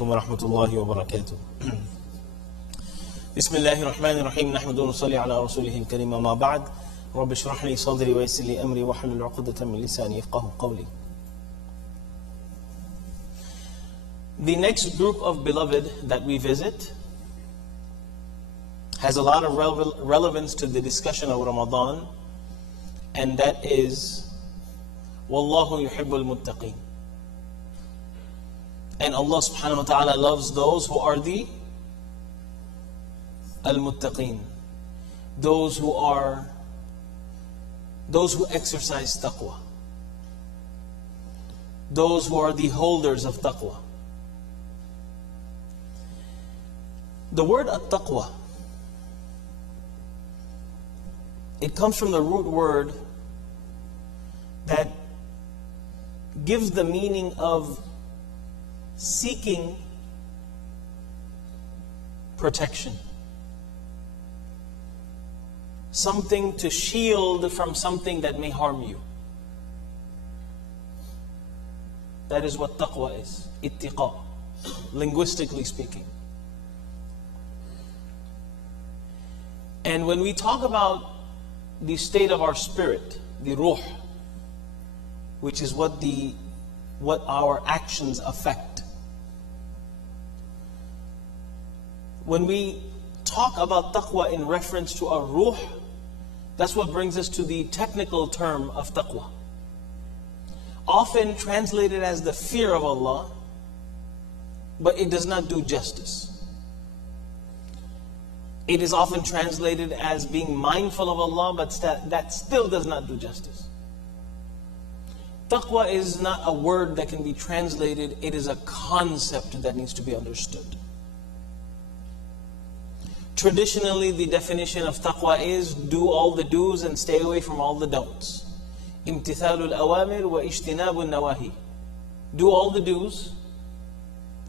عليكم ورحمة الله وبركاته. بسم الله الرحمن الرحيم. نحمده ونصلي على رسوله الكريم. ما بعد. رب اشرح لي صدري ويسر لي أمري واحلل عقدة من لساني يفقهوا قولي. The next group of beloved that we visit has a lot of relevance to the discussion of Ramadan, and that is Wallahu yuhibbul muttaqeen. And Allah subhanahu wa ta'ala loves those who are the al-muttaqeen, those who exercise taqwa, those who are the holders of taqwa. The word at-taqwa, it comes from the root word that gives the meaning of seeking protection. Something to shield from something that may harm you. That is what taqwa is. Ittiqa, linguistically speaking. And when we talk about the state of our spirit, the ruh, which is what our actions affect. When we talk about taqwa in reference to our ruh, that's what brings us to the technical term of taqwa. Often translated as the fear of Allah, but it does not do justice. It is often translated as being mindful of Allah, but that still does not do justice. Taqwa is not a word that can be translated, it is a concept that needs to be understood. Traditionally, the definition of taqwa is do all the do's and stay away from all the don'ts. Imtithalul awamir wa ijtinabun nawahi. Do all the do's,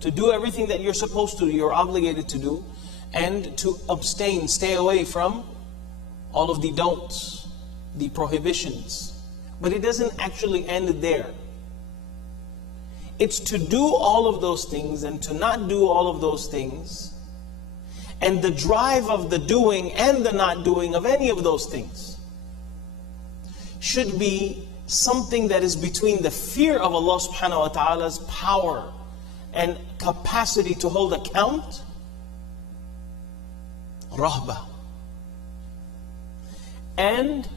to do everything that you're supposed to, you're obligated to do, and to abstain, stay away from all of the don'ts, the prohibitions. But it doesn't actually end there. It's to do all of those things and to not do all of those things, and the drive of the doing and the not doing of any of those things should be something that is between the fear of Allah subhanahu wa ta'ala's power and capacity to hold account, rahbah, and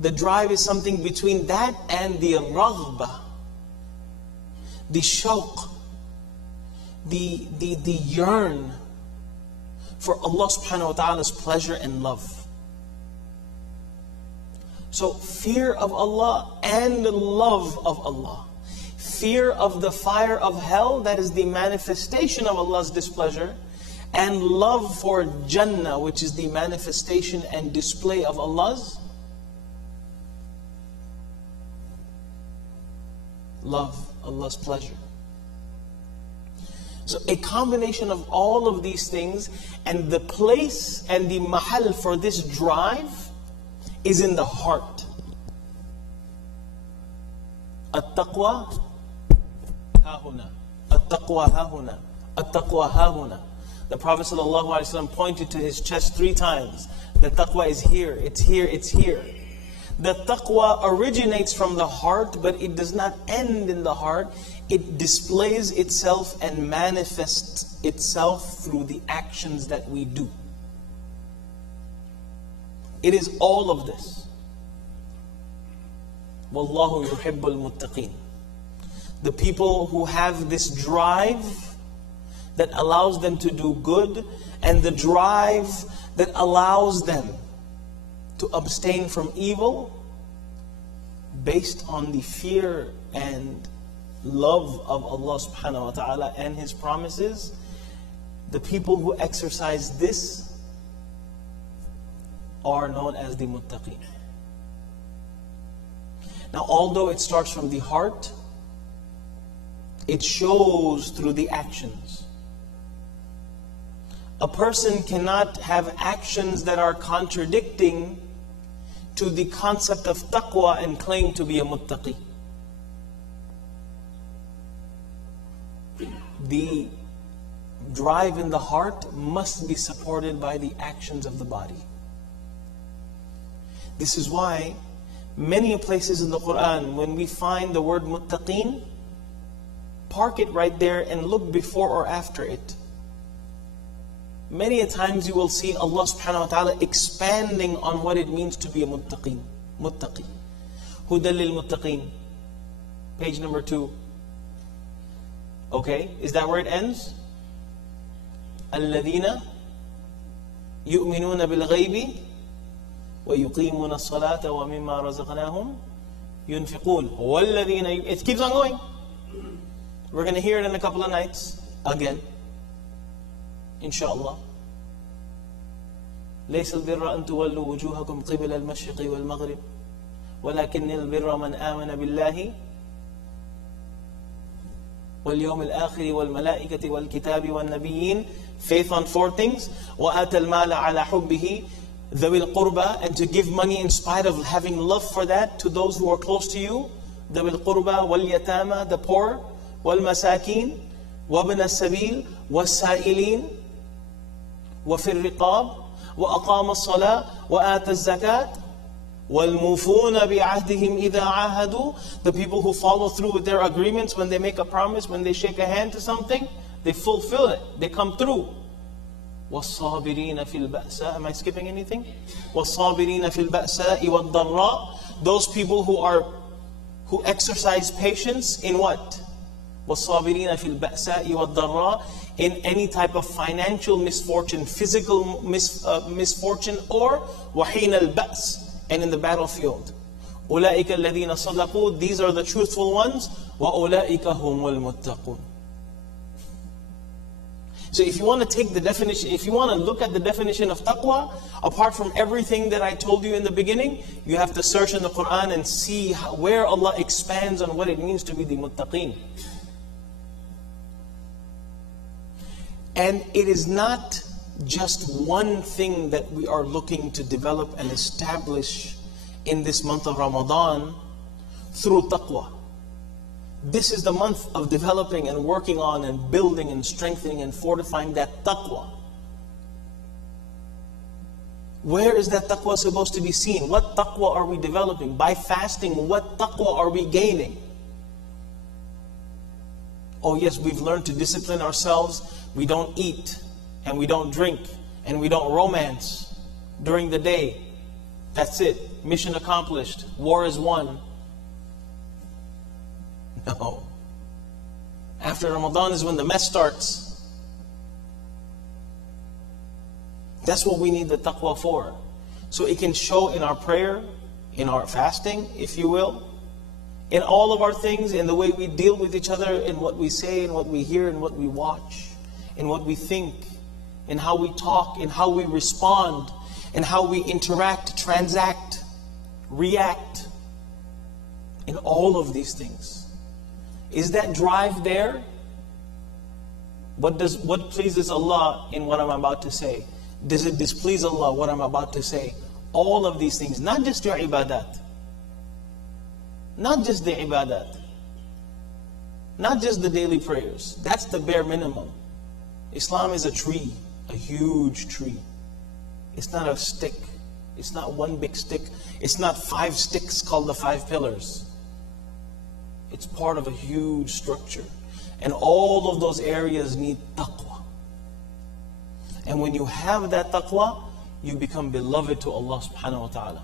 the drive is something between that and the raghbah, the shawq, the yearn for Allah subhanahu wa ta'ala's pleasure and love. So fear of Allah and love of Allah. Fear of the fire of hell, that is the manifestation of Allah's displeasure, and love for Jannah, which is the manifestation and display of Allah's love, Allah's pleasure. So a combination of all of these things, and the place and the mahal for this drive is in the heart. At-taqwa hahuna, at-taqwa hahuna, at-taqwa hahuna. The Prophet ﷺ pointed to his chest 3 times. The taqwa is here, it's here, it's here. The taqwa originates from the heart, but it does not end in the heart. It displays itself and manifests itself through the actions that we do. It is all of this. Wallahu yuhibbul muttaqeen. The people who have this drive that allows them to do good, and the drive that allows them to abstain from evil, based on the fear and love of Allah subhanahu wa ta'ala and His promises, the people who exercise this are known as the muttaqeen. Now, although it starts from the heart, it shows through the actions. A person cannot have actions that are contradicting to the concept of taqwa and claim to be a muttaqi. the drive in the heart must be supported by the actions of the body. This is why many places in the Quran, when we find the word muttaqeen, park it right there and look before or after it. Many a times you will see Allah subhanahu wa ta'ala expanding on what it means to be a muttaqeen. Muttaqi. Hudan lil muttaqeen. Page number 2. Okay, is that where it ends? الَّذِينَ يُؤْمِنُونَ بِالْغَيْبِ وَيُقِيمُونَ الصَّلَاةَ وَمِمَّا رَزَقْنَاهُمْ يُنْفِقُونَ وَالَّذِينَ It keeps on going. We're going to hear it in a couple of nights again. Inshallah. ليس البر أن تولوا وجوهكم قبل المشرق والمغرب ولكن البر من آمن بالله واليوم الآخر والملائكة والكتاب والنبيين. Faith on 4 things. وآتى المال على حبه ذوي القربى, and to give money in spite of having love for that to those who are close to you. ذوي القربى واليتامى, the poor, والمساكين وابن السبيل والسائلين وفي الرقاب وأقام الصلاة وآتى الزكاة وَالْمُوفُونَ بِعَهْدِهِمْ إِذَا عَاهَدُوا, the people who follow through with their agreements when they make a promise, when they shake a hand to something, they fulfill it, they come through. وَالصَّابِرِينَ فِي الْبَأْسَاءِ, am I skipping anything? وَالصَّابِرِينَ فِي الْبَأْسَاءِ وَالضَّرَّاءِ, those people who exercise patience in what? وَالصَّابِرِينَ فِي الْبَأْسَاءِ وَالضَّرَّاءِ, in any type of financial misfortune, physical misfortune, or وَحِينَ الْبَأْسِ, and in the battlefield. أُولَٰئِكَ الَّذِينَ صَدَقُوا, these are the truthful ones. وَأُولَٰئِكَ هُمُ الْمُتَّقُونَ. So if you want to take the definition, if you want to look at the definition of taqwa, apart from everything that I told you in the beginning, you have to search in the Quran and see where Allah expands on what it means to be the muttaqeen. And it is not just one thing that we are looking to develop and establish in this month of Ramadan through taqwa. This is the month of developing and working on and building and strengthening and fortifying that taqwa. Where is that taqwa supposed to be seen? What taqwa are we developing? By fasting, what taqwa are we gaining? Oh yes, we've learned to discipline ourselves. We don't eat, and we don't drink, and we don't romance during the day. That's it. Mission accomplished. War is won. No. After Ramadan is when the mess starts. That's what we need the taqwa for. So it can show in our prayer, in our fasting, if you will, in all of our things, in the way we deal with each other, in what we say, in what we hear, in what we watch, in what we think, in how we talk, in how we respond, in how we interact, transact, react, in all of these things. Is that drive there? What pleases Allah in what I'm about to say? Does it displease Allah what I'm about to say? All of these things, not just your ibadat, not just the ibadat, not just the daily prayers. That's the bare minimum. Islam is a tree, a huge tree. It's not a stick. It's not one big stick. It's not 5 sticks called the 5 pillars. It's part of a huge structure. And all of those areas need taqwa. And when you have that taqwa, you become beloved to Allah subhanahu wa ta'ala.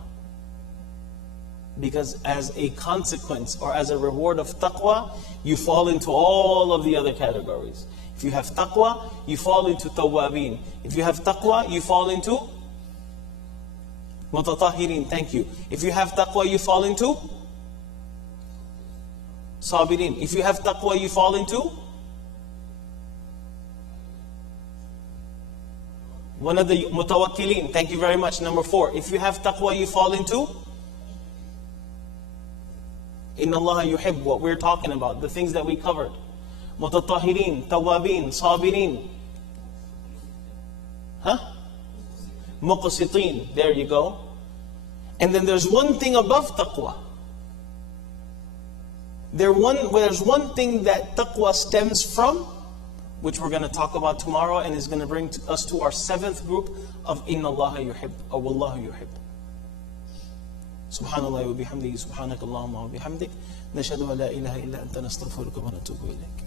Because as a consequence or as a reward of taqwa, you fall into all of the other categories. If you have taqwa, you fall into tawwabin. If you have taqwa, you fall into mutatahhirin. Thank you. If you have taqwa, you fall into sabirin. If you have taqwa, you fall into one of the mutawakkilin. Thank you very much. Number 4. If you have taqwa, you fall into Inna Allah yuhib, what we're talking about, the things that we covered. Mutatahhirin, tawabin, sabirin. Muqsitin. There you go. And then there's one thing above taqwa. There's one thing that taqwa stems from, which we're going to talk about tomorrow, and is going to bring us to our 7th group of Inna Allah yuhib, or Wallahu yuhib. Subhanallah wa bihamdihi, subhanakallahumma wa bihamdik, nashhadu an la ilaha illa anta nastaghfiruka wa natubu ilayk.